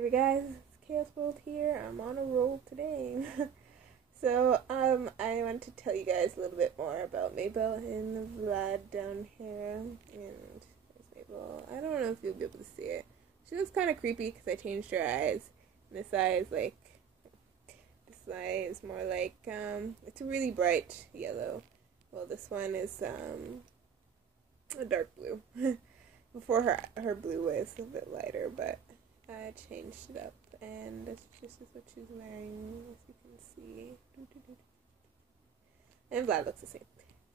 Hey guys, it's Chaos World here. I'm on a roll today. I want to tell you guys a little bit more about Maybelle and Vlad down here. And there's Maybelle. I don't know if you'll be able to see it. She looks kind of creepy because I changed her eyes. And this eye is more like, it's a really bright yellow. Well, this one is, a dark blue. Before her blue was a bit lighter, but I changed it up, and this is what she's wearing, as you can see. And Vlad looks the same.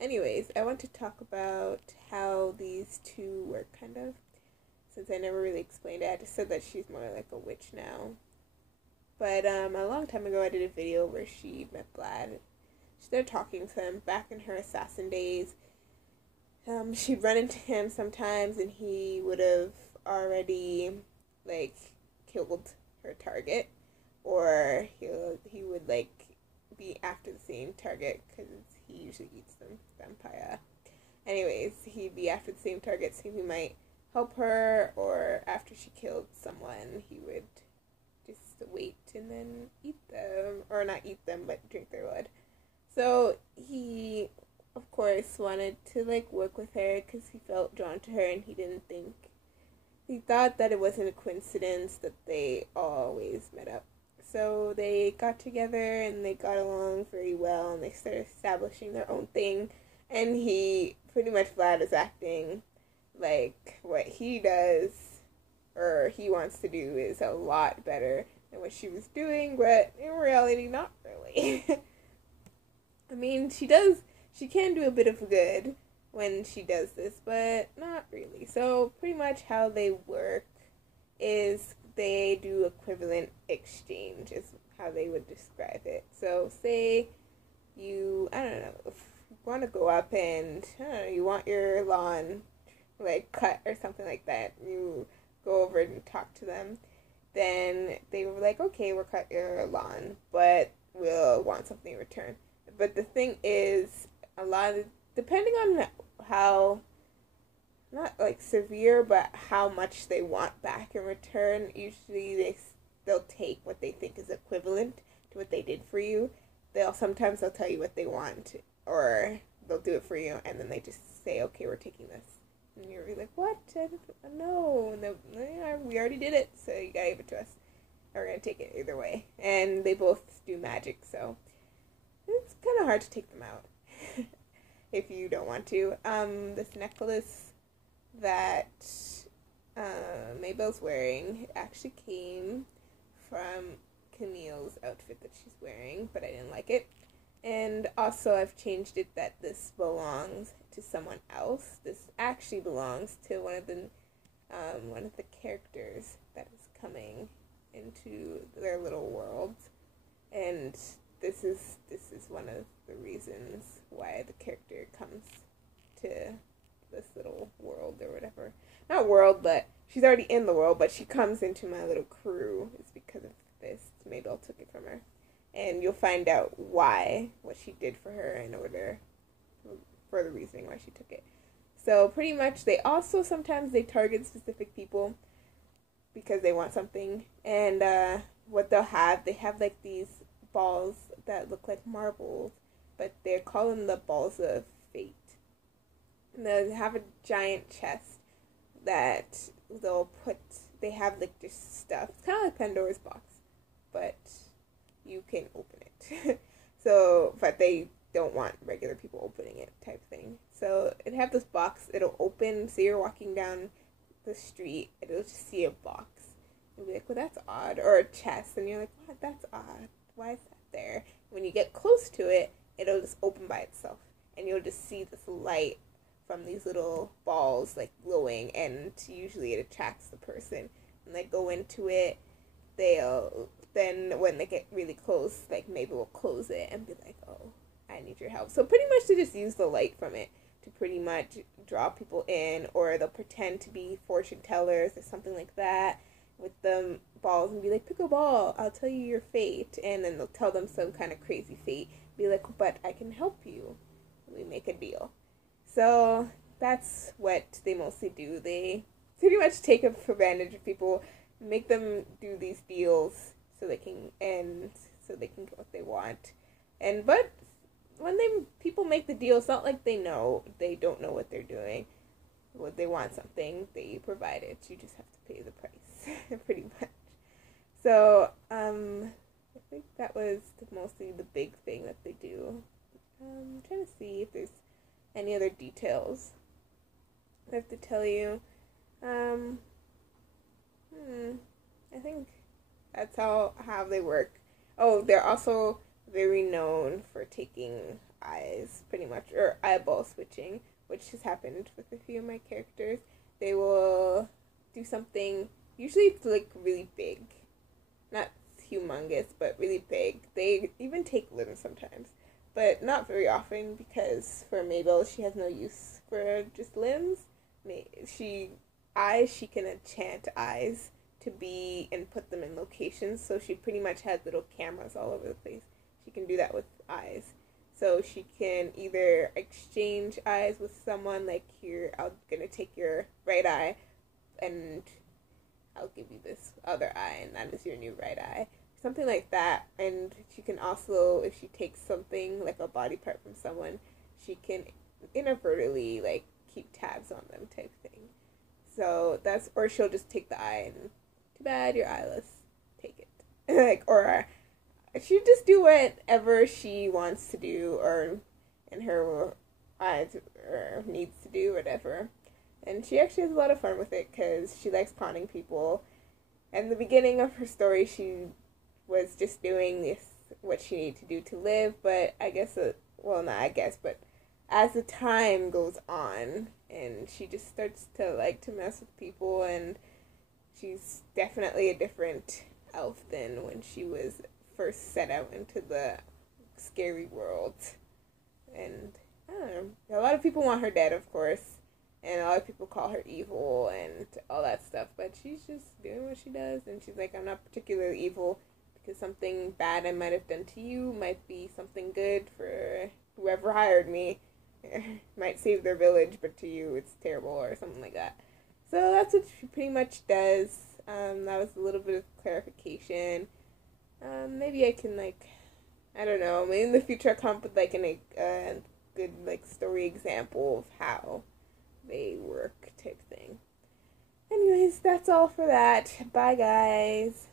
Anyways, I want to talk about how these two work, kind of. Since I never really explained it, I just said that she's more like a witch now. But a long time ago, I did a video where she met Vlad. She started talking to him back in her assassin days. She'd run into him sometimes, and he would have already killed her target, or he would be after the same target because he usually eats them, vampire. Anyways, he'd be after the same target, so he might help her, or after she killed someone, he would just wait and then eat them, or not eat them, but drink their blood. So he, of course, wanted to work with her because he felt drawn to her, and he thought that it wasn't a coincidence that they always met up. So they got together and they got along very well, and they started establishing their own thing. And Vlad is acting like what he does, or he wants to do, is a lot better than what she was doing, but in reality, not really. I mean, she can do a bit of good when she does this, but not really. So pretty much how they work is they do equivalent exchange, is how they would describe it. So say you, I don't know, if you want to go up and, I don't know, you want your lawn cut or something like that, you go over and talk to them, then they were like, okay, we'll cut your lawn, but we'll want something in return. But the thing is, depending on how, not severe, but how much they want back in return, usually they'll take what they think is equivalent to what they did for you. Sometimes they'll tell you what they want, or they'll do it for you, and then they just say, okay, we're taking this. And you're like, what? No. And we already did it, so you gotta give it to us. We're gonna take it either way. And they both do magic, so it's kind of hard to take them out. If you don't want to. This necklace that Maybelle's wearing actually came from Camille's outfit that she's wearing, but I didn't like it. And also I've changed it that this belongs to someone else. This actually belongs to one of the characters that is coming into their little world. And this is one of the reasons why the character comes to this little world or whatever. Not world, but she's already in the world, but she comes into my little crew. It's because of this. Maybelle took it from her. And you'll find out what she did for her for the reasoning why she took it. So pretty much sometimes they target specific people because they want something. And what they have these balls that look like marbles, but they're calling the balls of fate. And they have a giant chest that they have just stuff. It's kind of like Pandora's box, but you can open it. But they don't want regular people opening it type thing. So it have this box, it'll open, so you're walking down the street, and it'll just see a box. You'll be like, well, that's odd. Or a chest, and you're like, what, that's odd. Why is that there? When you get close to it, it'll just open by itself, and you'll just see this light from these little balls glowing, and usually it attracts the person. And they go into it, then when they get really close, maybe we'll close it and be like, oh, I need your help. So pretty much they just use the light from it to pretty much draw people in, or they'll pretend to be fortune tellers or something like that with the balls and be like, pick a ball, I'll tell you your fate. And then they'll tell them some kind of crazy fate, be like, but I can help you. We make a deal. So that's what they mostly do. They pretty much take advantage of people make them do these deals so they can get what they want. And but when people make the deal, it's not like they don't know what they're doing. When they want something, they provide it. You just have to pay the price, pretty much. So I think that was mostly the big thing that they do. I'm trying to see if there's any other details I have to tell you. I think that's how they work. Oh, they're also very known for taking eyes, pretty much, or eyeball switching, which has happened with a few of my characters. They will do something, usually it's like really big. Not humongous, but really big. They even take limbs sometimes, but not very often because for Maybelle, she has no use for just limbs. She can enchant eyes to be and put them in locations, so she pretty much has little cameras all over the place. She can do that with eyes. So she can either exchange eyes with someone, like, here, I'm gonna take your right eye and I'll give you this other eye, and that is your new right eye. Something like that. And she can also, if she takes something, like a body part from someone, she can inadvertently, like, keep tabs on them type thing. So that's, or she'll just take the eye and, too bad, you're eyeless. Take it. Like, or she just do whatever she wants to do, or in her eyes, or needs to do, whatever. And she actually has a lot of fun with it because she likes conning people. In the beginning of her story, she was just doing what she needed to do to live, but I guess, but as the time goes on, and she just starts to like to mess with people, and she's definitely a different elf than when she was first set out into the scary world. And I don't know, a lot of people want her dead, of course. And a lot of people call her evil and all that stuff. But she's just doing what she does. And she's like, I'm not particularly evil because something bad I might have done to you might be something good for whoever hired me. Might save their village, but to you it's terrible, or something like that. So that's what she pretty much does. That was a little bit of clarification. Maybe I can, I don't know, maybe in the future I'll come up with a good story example of how they work type thing. Anyways, that's all for that. Bye, guys.